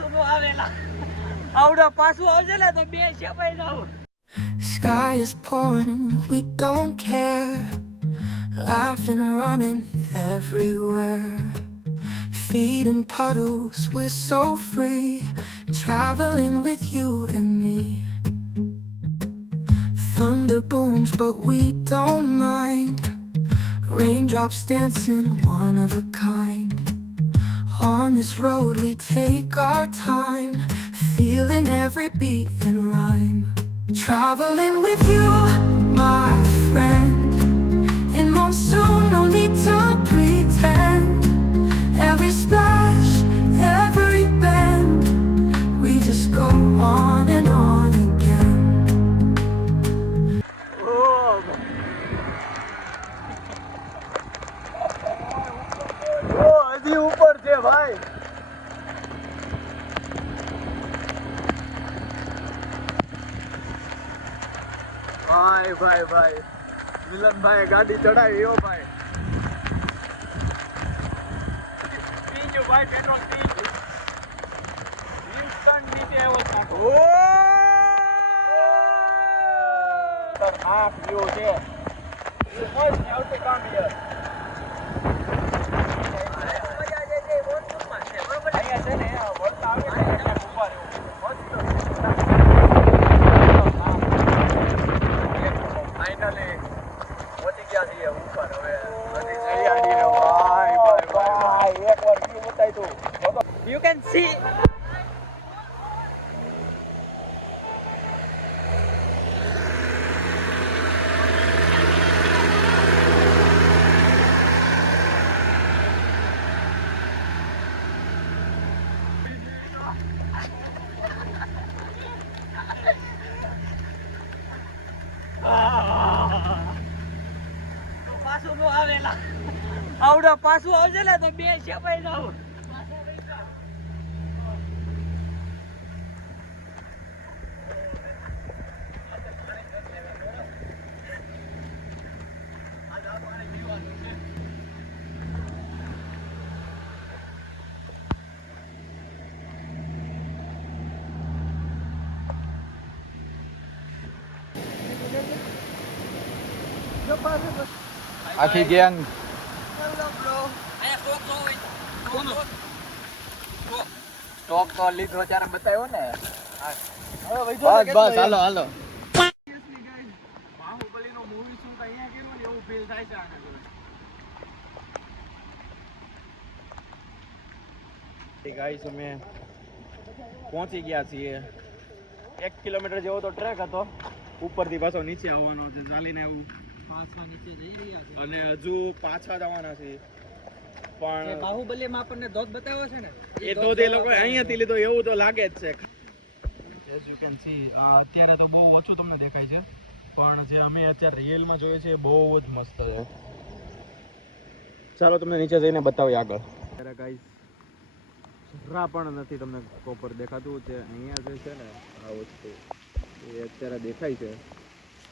પાછું નો આવેલા આવડા પાછું આવજે ને તો બે શેપાઈ જાવ. Sky is pouring, we don't care. Laughing and running everywhere. Feet in puddles, we're so free. Traveling with you and me. Thunder booms, but we don't mind. Raindrops dancing, one of a kind. On this road we take our time, feeling every beat and rhyme. Traveling with you, my friend. In monsoon, no need to pretend. Every splash, every bend, we just go on and on again. હજી ઉપર છે ભાઈ. ભાઈ ભાઈ ભાઈ મિલનભાઈ ગાડી ચડાવી હો ભાઈ. પીજો ભાઈ પેટ્રોલ પીજો. ઇન્સ્ટન્ટ નીચે આવ્યો નાખો. ઓ ખતરનાક વ્યૂ છે. મોજ આવતે કામ યાર. અહીંયા છે ને વળતા આવે ને ત્યાં ઉભા રહેવું. ફાઇનલી પહોંચી ગયા છીએ ઉપર. હવે બધી તૈયારી ભાઈ ભાઈ ભાઈ એકવાર વ્યૂ બતાવી તું. You can see પાછું નો આવેલા આવડા પાછું આવજે ને તો બે શેપાઈ જાવ. આખી ગેંગ સ્ટોક તો લીધો ત્યારે બતાવ્યો ને. બસ બસ હાલો હાલો. બાહુબલી નો મૂવી શું અહીંયા કેવું ને એવું ફીલ થાય છે આના જોડે. ગાઈસ અમે પહોંચી ગયા છીએ. 1 કિલોમીટર જેવો તો ટ્રેક હતો. ઉપરથી પાછો નીચે આવવાનો છે ચાલીને એવું. પાછા નીચે જઈ રહ્યા છે અને હજુ પાછા જવાના છે. પણ બાહુબલીમાં આપણને ધોધ બતાવ્યો છે ને એ તો તે લોકો અહીંયાથી લીધો એવું તો લાગે જ છે. એઝ યુ કેન સી અત્યારે તો બહુ ઓછું તમને દેખાય છે, પણ જે અમે અત્યારે રિયલમાં જોઈએ છે બહુ જ મસ્ત છે. ચાલો તમને નીચે જઈને બતાવીએ આગળ. અત્યારે ગાઈસ જરા પણ નથી તમને પ્રોપર દેખાતું છે. અહીંયા જે છે ને આ વસ્તુ એ અત્યારે દેખાય છે.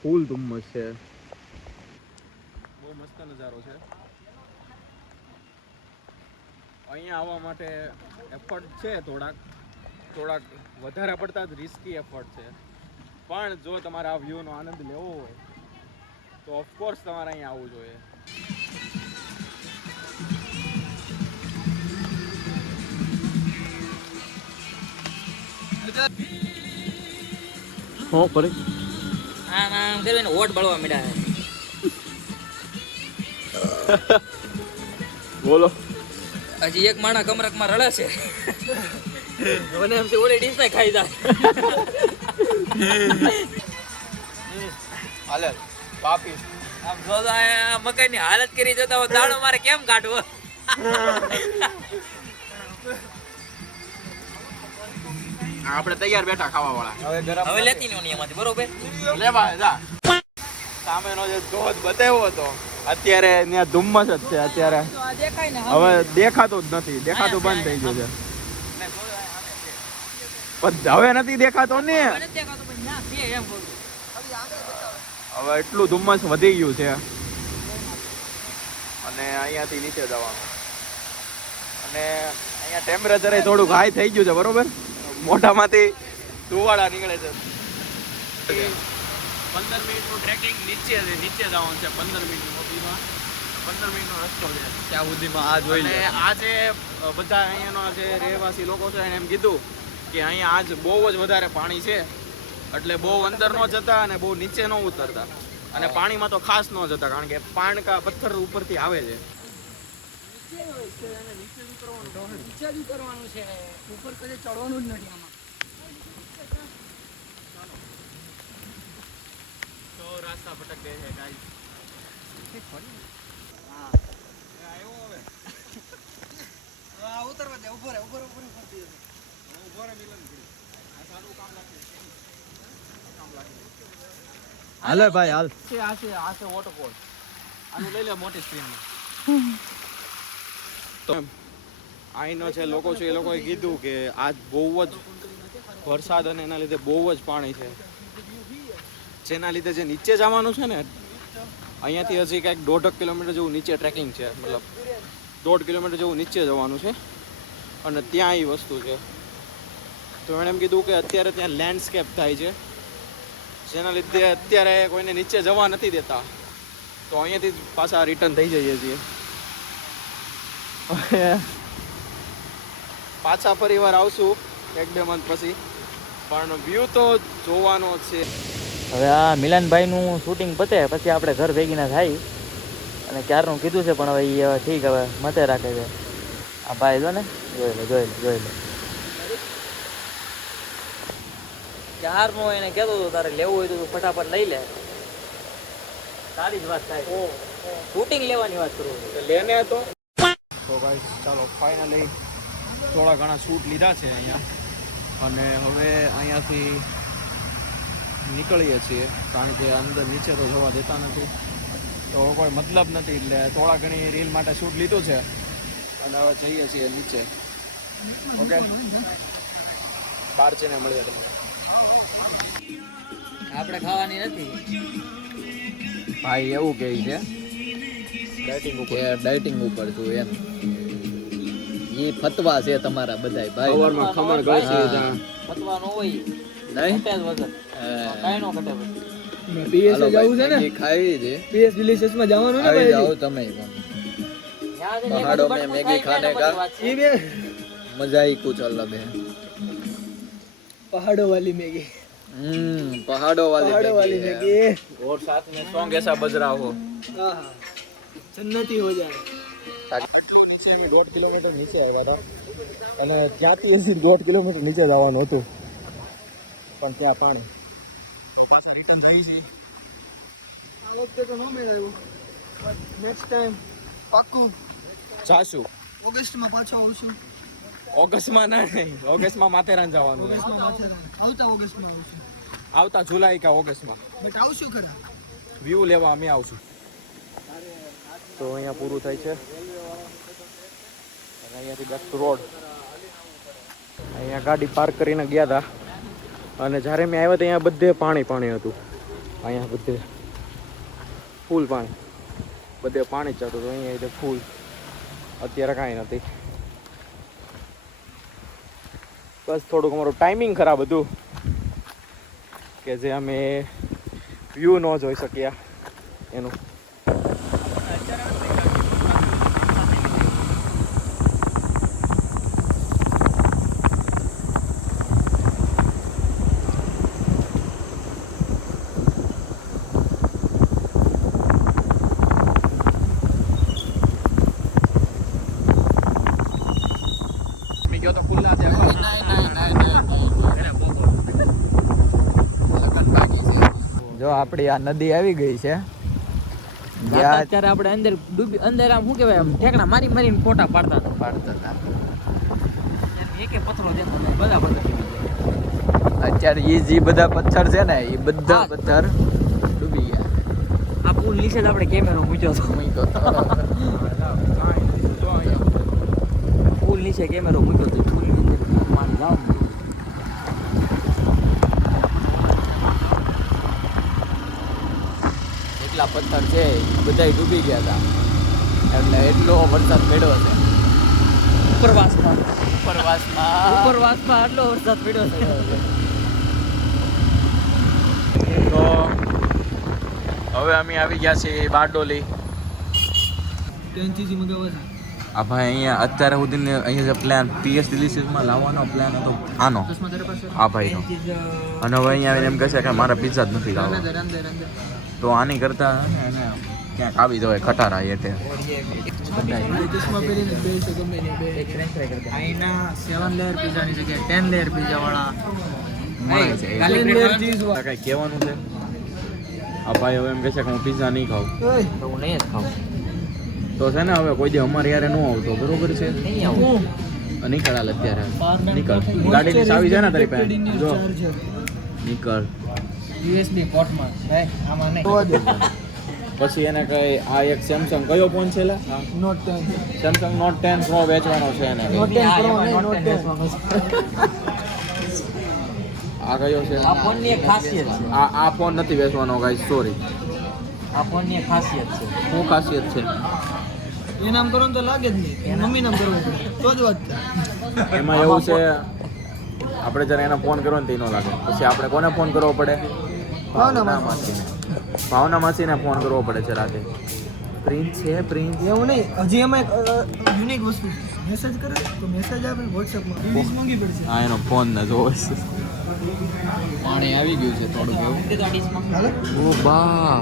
ફૂલ ધુમ્મસ છે. બહુ મસ્ત નજારો છે. અહીંયા આવવા માટે એફર્ટ છે થોડાક વધારે પડતા જ રિસ્કી એફર્ટ છે. પણ જો તમારે આ વ્યૂનો આનંદ લેવો હોય તો ઓફકોર્સ તમારે અહીંયા આવવું જોઈએ. હો પડે આમ કરીને ઓટ બળવા મળ્યા. બોલો. હજી એક માણા કમરકમાં રળે છે. મને એમ છે ઓલી ડીશ ને ખાઈ જાય. હાલે પાપી આમ જો આ મકાઈની હાલત કરી જોતા હોય દાણો મારે કેમ કાઢવો. આપણે તૈયાર બેઠા ખાવા વાળા. હવે ગરમ હવે લેતી નહીં એમાંથી બરોબર. લેવા જા. સામેનો જે ધોધ બતાવ્યો હતો અત્યારે ત્યાં ધુમ્મસ જ છે. અત્યારે દેખાય ને હવે દેખાતું જ નથી. દેખાતું બંધ થઈ ગયું છે. પણ હવે નથી દેખાતો ને. હવે એટલું ધુમ્મસ વધી ગયું છે અને અહીંયાથી નીચે જવાનું. અને અહીંયા ટેમ્પરેચર થોડુંક હાઈ થઈ ગયું છે બરોબર, મોઢામાંથી ધુવાળા નીકળે છે. 15 મિનિટનું ટ્રેકિંગ નીચે જવાનું છે. 15 મિનિટનું 15 મિનિટનો રસ્તો છે ત્યાં સુધીમાં. આ જોઈ લે. આજે બધા અહીંયાનો જે રહેવાસી લોકો છે એને એમ કીધું કે અહીંયા આજ બહુ જ વધારે પાણી છે, એટલે બહુ અંદર ન જતા અને બહુ નીચે ન ઉતરતા, અને પાણીમાં તો ખાસ ન જતા કારણ કે પાણકા પથ્થર ઉપરથી આવે છે. નીચે જ ઉતરવાનું છે, ઉપર કਦੇ ચડવાનું જ નથી આમાં. તો રાસ્તા ભટક ગયે છે ગાઈસ. ઉતરવા દે, ઉભો રે મિલન. હાલે ભાઈ હાલ. આ છે વોટરફોલ. આનું લઈ લે મોટી સ્ક્રીનમાં. તો અહીંનો જે લોકો છે એ લોકોએ કીધું કે આજ બહુ જ વરસાદ અને એના લીધે બહુ જ પાણી છે, જેના લીધે જે નીચે જવાનું છે ને, અહીંયાથી હજી કંઈક 1.5 કિલોમીટર જેવું નીચે ટ્રેકિંગ છે, મતલબ 1.5 કિલોમીટર જેવું નીચે જવાનું છે, અને ત્યાં એ વસ્તુ છે. તો એણે એમ કીધું કે અત્યારે ત્યાં લેન્ડસ્કેપ થાય છે, જેના લીધે અત્યારે કોઈને નીચે જવા નથી દેતા, તો અહીંયાથી જ પાછા રિટર્ન થઈ જઈએ છીએ. પાછા ફરી વાર આવશું 1-2 મંથ પછી, પણ વ્યૂ તો જોવાનો જ છે. હવે આ મિલનભાઈનું શૂટિંગ પતે પછી આપણે ઘર ભેગીના થાય, અને ક્યારનું કીધું છે પણ હવે એ ઠીક હવે મતે રાખે છે. આ ભાઈ જો ને, જોઈ લે. ક્યારનું એને કહેતો હતો તારે લેવું હોય તો તું ફટાફટ લઈ લે. સારી જ વાત થાય, શૂટિંગ લેવાની વાત કરું લેને તો ભાઈ ચાલો ફાઇનલી થોડા ઘણા શૂટ લીધા છે અહીંયા, અને હવે અહીંયાથી નીકળીએ છીએ કારણ કે અંદર નીચે તો જવા દેતા નથી, તો કોઈ મતલબ નથી, એટલે થોડા ઘણી રીલ માટે શૂટ લીધું છે અને હવે જઈએ છીએ નીચે. ઓકે, બહાર જઈને મળીએ તમને. આપણે ખાવાની નથી ભાઈ એવું કહે છે ડાયટિંગ ઉપર છું એમ. એ ફતવા છે તમારા બધાય ભાઈ. સવારમાં ખમણ ગળશી ફતવા નો હોય નહીં ઘટે જ વગર કાઈ નો ઘટે વગર. પીએસ જવું છે ને, ખાવી છે. પીએસ ડિલિશિયસ માં જવાનું ને ભાઈ. જાઓ તમે પણ. पहाड़ों में मैगी खाने का मजा ही कुछ अलग है. पहाड़ों वाली मैगी, पहाड़ों वाली मैगी और साथ में सॉन्ग ऐसा बज रहा हो. जन्नती हो जाए. નીચે 1.5 કિલોમીટર નીચે આવ્યા હતા, અને ત્યાંથી હજી 1.5 કિલોમીટર નીચે જવાનું હતું, પણ ત્યાં પાણી. પાછા રિટર્ન થઈ છે. આ વખતે તો ન મેળવ્યું, નેક્સ્ટ ટાઈમ પાક્કું જાશું. ઓગસ્ટમાં પાછો આવશું. ઓગસ્ટમાં નહીં, ઓગસ્ટમાં માથેરાન જવાનું છે. આવતા ઓગસ્ટમાં આવશું. આવતા જુલાઈ કે ઓગસ્ટમાં બટ આવશું ખરા. વ્યૂ લેવા અમે આવશું. તો અહીંયા પૂરું થાય છે, અને અહીંયાથી બેક ટુ રોડ. અહીંયા ગાડી પાર્ક કરીને ગયા હતા, અને જ્યારે મેં આવ્યા ત્યાં બધે પાણી હતું. અહીંયા બધે ફૂલ પાણી, બધે પાણી જ જતું હતું. અહીંયા ફૂલ, અત્યારે કાંઈ નથી. બસ થોડુંક અમારું ટાઈમિંગ ખરાબ હતું કે જે અમે વ્યૂ ન જોઈ શક્યા એનું. જો આપણી આ નદી આવી ગઈ છે. અત્યારે આપણે અંદર ડૂબી, અંદર આમ શું કહેવાય, આમ ઠેકણા મારીને ફોટા પાડતા હતા. એકે પથ્થરો દેખો બધા અત્યારે એ જે બધા પથ્થર છે ને, એ બધા પથ્થર ડૂબી ગયા. આ પુલ નીચે જ આપણે કેમેરો મૂક્યો હતો. પુલ નીચે કેમેરો મૂક્યો હતો. પુલ ની અંદર પાણી જાવ. એટલા પથ્થર છે એ બધા ડૂબી ગયા હતા, એટલે એટલો વરસાદ પડ્યો છે. ઉપરવાસમાં ઉપરવાસમાં ઉપરવાસમાં આટલો વરસાદ પડ્યો છે તો હવે અમે આવી ગયા છીએ બારડોલી. ત્રણ ચીજ મગાવવા છે. આ ભાઈ અહીંયા અત્યારે સુધી અહીંયા જે પ્લાન પીએસ ડિલિશિયસમાં લાવવાનો પ્લાન હતો આનો આ ભાઈનો, અને હવે અહીંયા આવીને એમ કહે છે કે મારા પિઝા જ નથી લાવવા. તો આની કરતા એને ક્યાંક આવી જવાય ખટારા એટલે ચશ્મા પહેરીને જ બેસી શકો ગમે ત્યાં બે. અહીંના 7 લેયર પીઝાની જગ્યાએ 10 લેયર પીઝા વાળા મળે છે. Garlic Ten layer bread cheese આ કાંઈ કહેવાનું છે? આ ભાઈ હવે એમ કહે છે કે હું પિઝા નહીં ખાઉં. ઓય, તો હું નહીં જ ખાઉં તો છે ને હવે કોઈ દી અમારે યારે ન આવતો, બરોબર છે? નહીં આવું નીકળ હાલ અત્યારે, નીકળ. ગાડીની ચાવી છે ને તારી પાસે? જો ચાર્જર. નીકળ. USB પોર્ટમાં આમાં નહીં હોવા દે. પછી એને કઈ આ એક સેમસંગ કયો ફોન છે લા? Note 10. સેમસંગ નોટ 10 પ્રો વેચવાનો છે એને કઈ. Note 10 Pro નહીં, Note Note 10 10. આ કયો છે? આ ફોનની એક ખાસિયત છે આ ફોન નથી વેચવાનો ગાઈસ, સોરી. આ ફોનની એક ખાસિયત છે શું ખાસિયત છે? એ નામ કરો ને તો લાગે જ નહીં. મમ્મી નામ કરવું પડે તો જ વાત થાય. એમાં એવું છે આપણે જ્યારે એને ફોન કરવો ને તો ઈ ન લાગે. પછી આપણે કોને ફોન કરવો પડે? ભાવના માસીને. ભાવના માસીને ફોન કરવો પડે છે રાતે. પ્રિન્સ છે પ્રિન્સ. એવું નહીં, હજી એમાં એક યુનિક વસ્તુ છે. મેસેજ કરે તો મેસેજ આવે વોટ્સએપમાં ડીશ માંગી પડશે. હા એનો ફોન ન જોવો છે. પાણી આવી ગયું છે થોડુંક એવું. હાલે? ઓ બા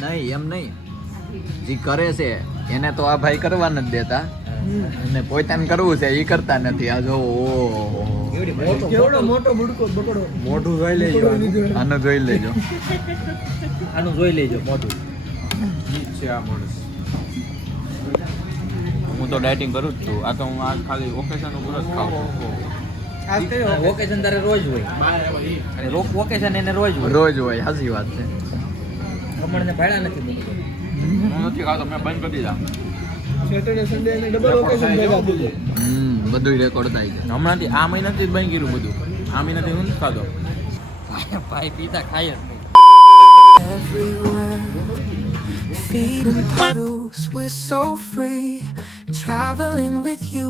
નહીં એમ નહીં, જે કરે છે એને તો આ ભાઈ કરવા નથી દેતા, અને પોતાને કરવું છે એ કરતા નથી. આ જો કેવડો મોટો બકડો. મોઢું જોઈ લેજો, આનું જોઈ લેજો. આનું જોઈ લેજો મોટું છે આ માણસ. હું તો ડાયટિંગ કરું જ છું. આ તો હું આજ ખાલી ઓકેશન ઉપર જ ખાઉં. આજ કયો વોકેશન તારે રોજ હોય અને વોકેશન એને રોજ હોય રોજ હોય, સાચી વાત છે. રમણને ભાડા નથી બનતો હું નથી ખાતો, મેં બંધ કરી દીધા. સેટરડે સન્ડે અને ડબલ ઓકેશન ભેગા થઈ જાય. બધું રેકોર્ડ થાય છે હમણાંથી. આ મહિનાથી જ બંધ કર્યું બધું. આ મહિનાથી હું નથી ખાતો. ભાઈ પીતા ખાય જ નહીં. everywhere. Feeding puddles, we're so free. Traveling with you